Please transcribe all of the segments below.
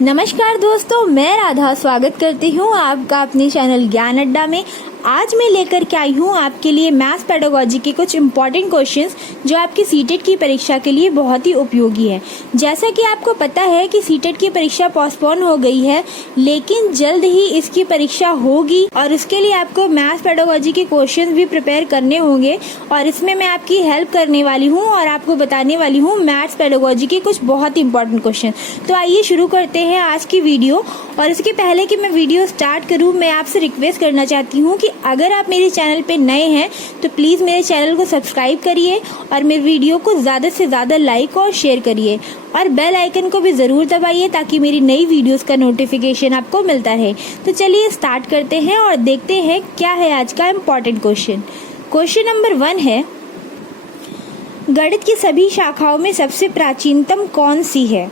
नमस्कार दोस्तों, मैं राधा स्वागत करती हूँ आपका अपने चैनल ज्ञान अड्डा में। आज मैं लेकर के आई हूँ आपके लिए मैथ्स पेडागोजी के कुछ इम्पॉर्टेंट क्वेश्चंस जो आपकी सीटेट की परीक्षा के लिए बहुत ही उपयोगी है। जैसा कि आपको पता है कि सीटेट की परीक्षा पोस्टपोन हो गई है, लेकिन जल्द ही इसकी परीक्षा होगी और उसके लिए आपको मैथ्स पेडागोजी के क्वेश्चंस भी प्रिपेयर करने होंगे और इसमें मैं आपकी हेल्प करने वाली हूँ और आपको बताने वाली हूँ मैथ्स पेडागोजी के कुछ बहुत ही इंपॉर्टेंट क्वेश्चन। तो आइए शुरू करते हैं आज की वीडियो। और इसके पहले कि मैं वीडियो स्टार्ट करूँ, मैं आपसे रिक्वेस्ट करना चाहती हूँ कि अगर आप मेरे चैनल पे नए हैं तो प्लीज़ मेरे चैनल को सब्सक्राइब करिए और मेरे वीडियो को ज़्यादा से ज़्यादा लाइक और शेयर करिए और बेल आइकन को भी ज़रूर दबाइए ताकि मेरी नई वीडियोस का नोटिफिकेशन आपको मिलता रहे। तो चलिए स्टार्ट करते हैं और देखते हैं क्या है आज का इम्पॉर्टेंट क्वेश्चन। क्वेश्चन नंबर 1 है, गणित की सभी शाखाओं में सबसे प्राचीनतम कौन सी है?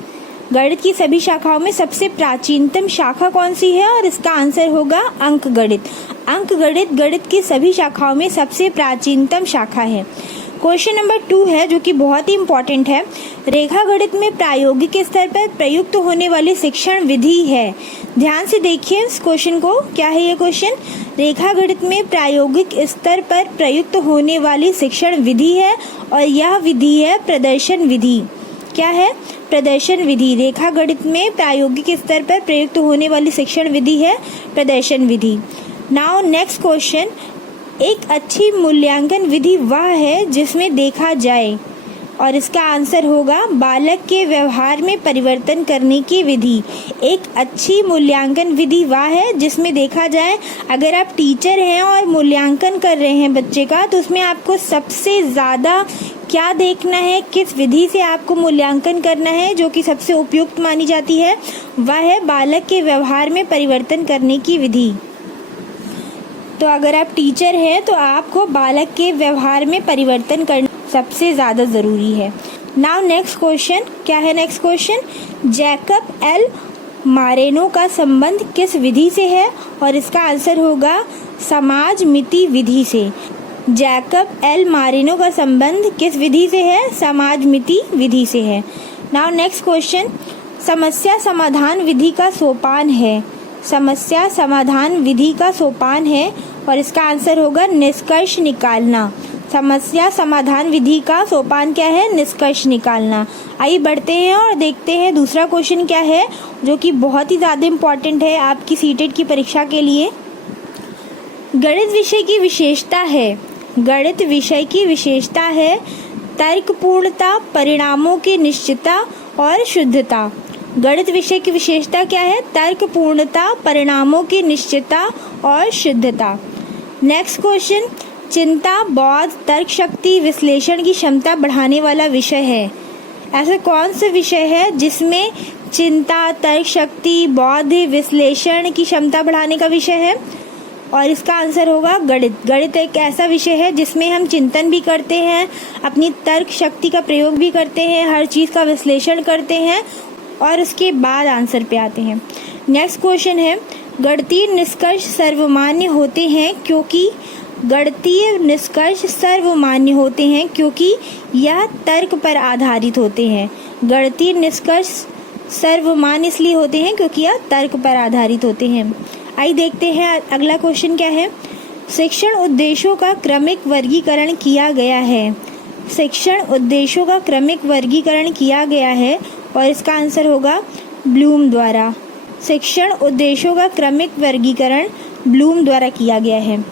गणित की सभी शाखाओं में सबसे प्राचीनतम शाखा कौन सी है? और इसका आंसर होगा अंक गणित। अंक गणित गणित की सभी शाखाओं में सबसे प्राचीनतम शाखा है। क्वेश्चन नंबर 2 है जो कि बहुत ही इम्पोर्टेंट है। रेखा गणित में प्रायोगिक स्तर पर प्रयुक्त होने वाली शिक्षण विधि है। ध्यान से देखिए इस क्वेश्चन को। क्या है ये क्वेश्चन? रेखा गणित में प्रायोगिक स्तर पर प्रयुक्त होने वाली शिक्षण विधि है और यह विधि है प्रदर्शन विधि। क्या है? प्रदर्शन विधि। रेखा गणित में प्रायोगिक स्तर पर प्रयुक्त होने वाली शिक्षण विधि है प्रदर्शन विधि। नाउ नेक्स्ट क्वेश्चन, एक अच्छी मूल्यांकन विधि वह है जिसमें देखा जाए, और इसका आंसर होगा बालक के व्यवहार में परिवर्तन करने की विधि। एक अच्छी मूल्यांकन विधि वह है जिसमें देखा जाए। अगर आप टीचर हैं और मूल्यांकन कर रहे हैं बच्चे का, तो उसमें आपको सबसे ज़्यादा क्या देखना है, किस विधि से आपको मूल्यांकन करना है जो कि सबसे उपयुक्त मानी जाती है, वह है बालक के व्यवहार में परिवर्तन करने की विधि। तो अगर आप टीचर हैं तो आपको बालक के व्यवहार में परिवर्तन करना सबसे ज़्यादा ज़रूरी है। नाउ नेक्स्ट क्वेश्चन, क्या है नेक्स्ट क्वेश्चन? जैकब एल मारेनो का संबंध किस विधि से है? और इसका आंसर होगा समाज मिति विधि से। जैकब एल मारेनो का संबंध किस विधि से है? समाज मिति विधि से है। नाउ नेक्स्ट क्वेश्चन, समस्या समाधान विधि का सोपान है। समस्या समाधान विधि का सोपान है और इसका आंसर होगा निष्कर्ष निकालना। समस्या समाधान विधि का सोपान क्या है? निष्कर्ष निकालना। आइए बढ़ते हैं और देखते हैं दूसरा क्वेश्चन क्या है जो कि बहुत ही ज़्यादा इम्पॉर्टेंट है आपकी सीटेट की परीक्षा के लिए। गणित विषय की विशेषता है, गणित विषय की विशेषता है तर्कपूर्णता, परिणामों की निश्चितता और शुद्धता। गणित विषय की विशेषता क्या है? तर्कपूर्णता, परिणामों की निश्चितता और शुद्धता। नेक्स्ट क्वेश्चन, चिंता, बोध, तर्क शक्ति, विश्लेषण की क्षमता बढ़ाने वाला विषय है। ऐसा कौन सा विषय है जिसमें चिंता, तर्क शक्ति, बोध, विश्लेषण की क्षमता बढ़ाने का विषय है? और इसका आंसर होगा गणित। गणित एक ऐसा विषय है जिसमें हम चिंतन भी करते हैं, अपनी तर्क शक्ति का प्रयोग भी करते हैं, हर चीज़ का विश्लेषण करते हैं और उसके बाद आंसर पे आते हैं। नेक्स्ट क्वेश्चन है, गणितीय निष्कर्ष सर्वमान्य होते हैं क्योंकि गणितीय निष्कर्ष सर्वमान्य होते हैं क्योंकि यह तर्क पर आधारित होते हैं। गणितीय निष्कर्ष सर्वमान्य इसलिए होते हैं क्योंकि यह तर्क पर आधारित होते हैं। आइए देखते हैं अगला क्वेश्चन क्या है। शिक्षण उद्देश्यों का क्रमिक वर्गीकरण किया गया है। शिक्षण उद्देश्यों का क्रमिक वर्गीकरण किया गया है और इसका आंसर होगा ब्लूम द्वारा। शिक्षण उद्देश्यों का क्रमिक वर्गीकरण ब्लूम द्वारा किया गया है।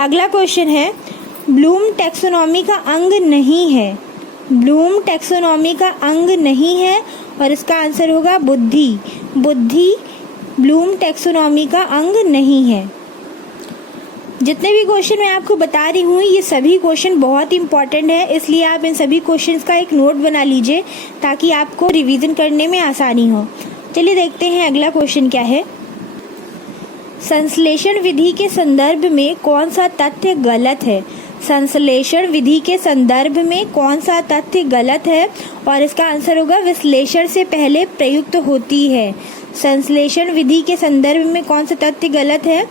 अगला क्वेश्चन है, ब्लूम टैक्सोनॉमी का अंग नहीं है। ब्लूम टैक्सोनॉमी का अंग नहीं है और इसका आंसर होगा बुद्धि। बुद्धि ब्लूम टैक्सोनॉमी का अंग नहीं है। जितने भी क्वेश्चन मैं आपको बता रही हूँ ये सभी क्वेश्चन बहुत इंपॉर्टेंट है, इसलिए आप इन सभी क्वेश्चंस का एक नोट बना लीजिए ताकि आपको रिवीजन करने में आसानी हो। चलिए देखते हैं अगला क्वेश्चन क्या है। संश्लेषण विधि के संदर्भ में कौन सा तथ्य गलत है? संश्लेषण विधि के संदर्भ में कौन सा तथ्य गलत है? और इसका आंसर होगा विश्लेषण से पहले प्रयुक्त होती है। संश्लेषण विधि के संदर्भ में कौन सा तथ्य गलत है?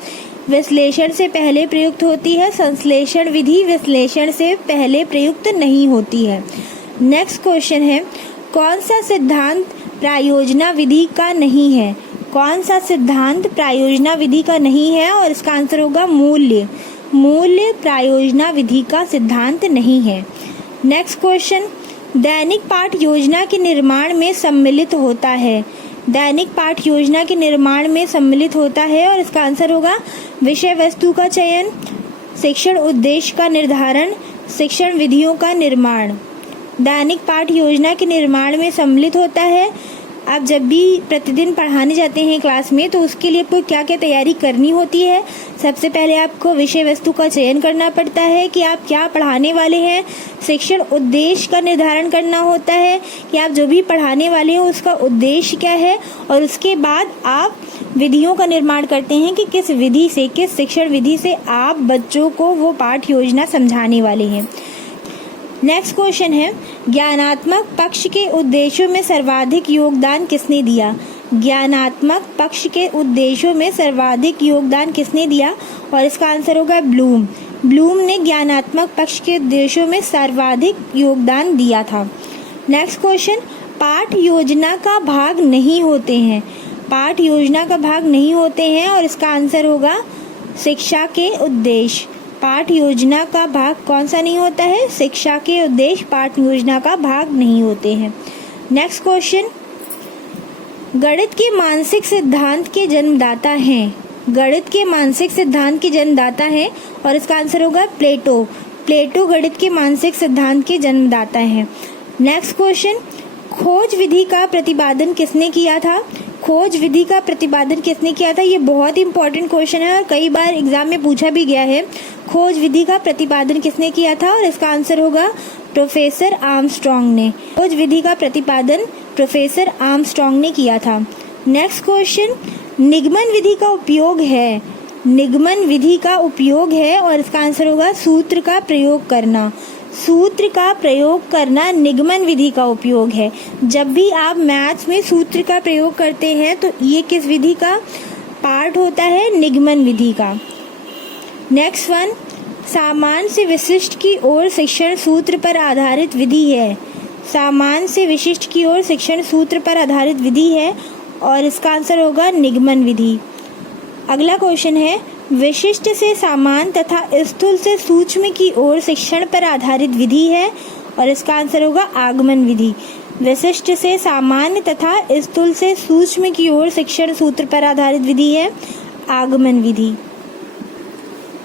विश्लेषण से पहले प्रयुक्त होती है। संश्लेषण विधि विश्लेषण से पहले प्रयुक्त नहीं होती है। नेक्स्ट क्वेश्चन है, कौन सा सिद्धांत प्रायोजना विधि का नहीं है? कौन सा सिद्धांत प्रायोजना विधि का नहीं है? और इसका आंसर होगा मूल्य। मूल्य प्रायोजना विधि का सिद्धांत नहीं है। नेक्स्ट क्वेश्चन, दैनिक पाठ योजना के निर्माण में सम्मिलित होता है। दैनिक पाठ योजना के निर्माण में सम्मिलित होता है और इसका आंसर होगा विषय वस्तु का चयन, शिक्षण उद्देश्य का निर्धारण, शिक्षण विधियों का निर्माण। दैनिक पाठ योजना के निर्माण में सम्मिलित होता है। आप जब भी प्रतिदिन पढ़ाने जाते हैं क्लास में तो उसके लिए आपको क्या क्या तैयारी करनी होती है? सबसे पहले आपको विषय वस्तु का चयन करना पड़ता है कि आप क्या पढ़ाने वाले हैं। शिक्षण उद्देश्य का निर्धारण करना होता है कि आप जो भी पढ़ाने वाले हैं उसका उद्देश्य क्या है, और उसके बाद आप विधियों का निर्माण करते हैं कि किस विधि से, किस शिक्षण विधि से आप बच्चों को वो पाठ योजना समझाने वाले हैं। नेक्स्ट क्वेश्चन है, ज्ञानात्मक पक्ष के उद्देश्यों में सर्वाधिक योगदान किसने दिया? ज्ञानात्मक पक्ष के उद्देश्यों में सर्वाधिक योगदान किसने दिया? और इसका आंसर होगा ब्लूम। ब्लूम ने ज्ञानात्मक पक्ष के उद्देश्यों में सर्वाधिक योगदान दिया था। नेक्स्ट क्वेश्चन, पाठ योजना का भाग नहीं होते हैं। पाठ योजना का भाग नहीं होते हैं और इसका आंसर होगा शिक्षा के उद्देश्य। पाठ योजना का भाग कौन सा नहीं होता है? शिक्षा के उद्देश्य पाठ योजना का भाग नहीं होते हैं। नेक्स्ट क्वेश्चन, गणित के मानसिक सिद्धांत के जन्मदाता हैं। गणित के मानसिक सिद्धांत के जन्मदाता हैं और इसका आंसर होगा प्लेटो। प्लेटो गणित के मानसिक सिद्धांत के जन्मदाता हैं। नेक्स्ट क्वेश्चन, खोज विधि का प्रतिपादन किसने किया था? खोज विधि का प्रतिपादन किसने किया था? ये बहुत इंपॉर्टेंट क्वेश्चन है और कई बार एग्जाम में पूछा भी गया है। खोज विधि का प्रतिपादन किसने किया था? और इसका आंसर होगा प्रोफेसर आर्मस्ट्रॉन्ग ने। खोज विधि का प्रतिपादन प्रोफेसर आर्मस्ट्रॉन्ग ने किया था। नेक्स्ट क्वेश्चन, निगमन विधि का उपयोग है। निगमन विधि का उपयोग है और इसका आंसर होगा सूत्र का प्रयोग करना। सूत्र का प्रयोग करना निगमन विधि का उपयोग है। जब भी आप मैथ्स में सूत्र का प्रयोग करते हैं तो ये किस विधि का पार्ट होता है? निगमन विधि का। नेक्स्ट वन, सामान्य से विशिष्ट की ओर शिक्षण सूत्र पर आधारित विधि है। सामान्य से विशिष्ट की ओर शिक्षण सूत्र पर आधारित विधि है और इसका आंसर होगा निगमन विधि। अगला क्वेश्चन है, विशिष्ट से सामान्य तथा स्थूल से सूक्ष्म की ओर शिक्षण पर आधारित विधि है और इसका आंसर होगा आगमन विधि। विशिष्ट से सामान्य तथा स्थूल से सूक्ष्म की ओर शिक्षण सूत्र पर आधारित विधि है आगमन विधि।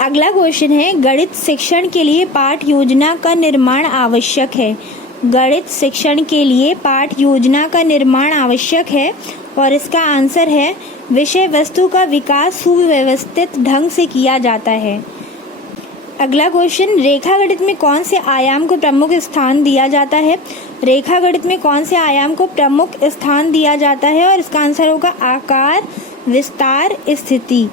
अगला क्वेश्चन है, गणित शिक्षण के लिए पाठ योजना का निर्माण आवश्यक है। गणित शिक्षण के लिए पाठ योजना का निर्माण आवश्यक है और इसका आंसर है विषय वस्तु का विकास सुव्यवस्थित ढंग से किया जाता है। अगला क्वेश्चन, रेखा गणित में कौन से आयाम को प्रमुख स्थान दिया जाता है? रेखा गणित में कौन से आयाम को प्रमुख स्थान दिया जाता है? और इसका आंसर होगा आकार, विस्तार, स्थिति।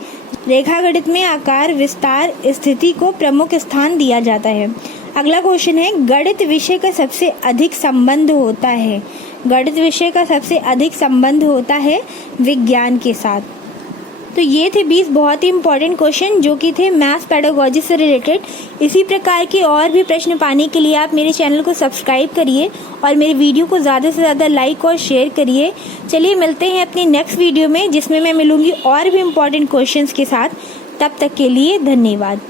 रेखा गणित में आकार, विस्तार, स्थिति को प्रमुख स्थान दिया जाता है। अगला क्वेश्चन है, गणित विषय का सबसे अधिक संबंध होता है। गणित विषय का सबसे अधिक संबंध होता है विज्ञान के साथ। तो ये थे 20 बहुत ही इंपॉर्टेंट क्वेश्चन जो कि थे मैथ्स पेडागोजी से रिलेटेड। इसी प्रकार के और भी प्रश्न पाने के लिए आप मेरे चैनल को सब्सक्राइब करिए और मेरे वीडियो को ज़्यादा से ज़्यादा लाइक और शेयर करिए। चलिए मिलते हैं अपनी नेक्स्ट वीडियो में जिसमें मैं मिलूंगी और भी इंपॉर्टेंट क्वेश्चंस के साथ। तब तक के लिए धन्यवाद।